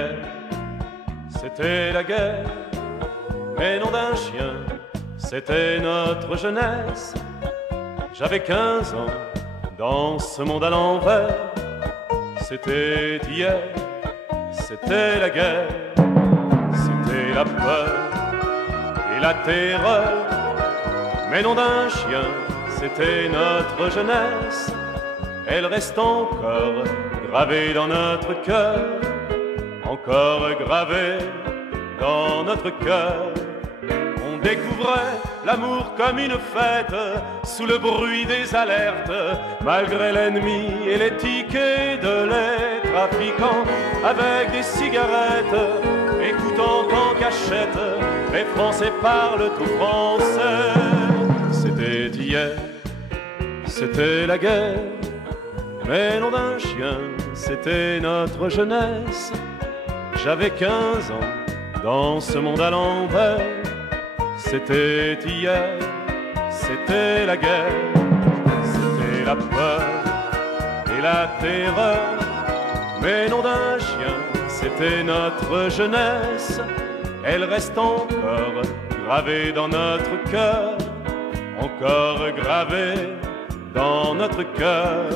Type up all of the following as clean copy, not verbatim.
hier, c'était la guerre, mais non d'un chien, c'était notre jeunesse. J'avais 15 ans dans ce monde à l'envers. C'était hier, c'était la guerre, c'était la peur et la terreur, mais non d'un chien, c'était notre jeunesse. Elle reste encore gravée dans notre cœur, encore gravée dans notre cœur. On découvrait l'amour comme une fête, sous le bruit des alertes, malgré l'ennemi et les tickets de les trafiquants, avec des cigarettes, écoutant en cachette, les Français parlent tout français. C'était hier, c'était la guerre, mais non d'un chien, c'était notre jeunesse. J'avais 15 ans dans ce monde à l'envers. C'était hier, c'était la guerre, c'était la peur et la terreur, mais non d'un chien, c'était notre jeunesse. Elle reste encore gravée dans notre cœur, encore gravée dans notre cœur.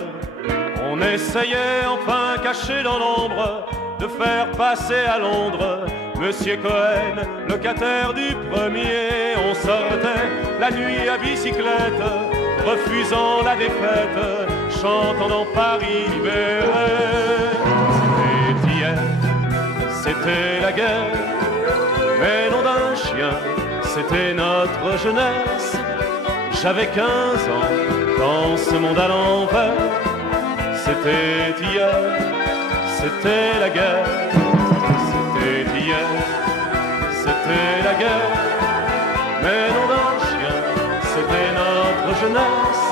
On essayait enfin caché dans l'ombre de faire passer à Londres Monsieur Cohen, locataire du premier. On sortait la nuit à bicyclette, refusant la défaite, chantant dans Paris libéré. C'était hier, c'était la guerre, mais non d'un chien, c'était notre jeunesse. J'avais 15 ans dans ce monde à l'envers. C'était hier, c'était la guerre, c'était hier, c'était la guerre, mais non d'un chien, c'était notre jeunesse.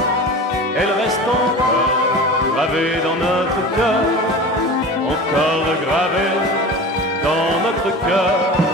Elle reste encore gravée dans notre cœur, encore gravée dans notre cœur.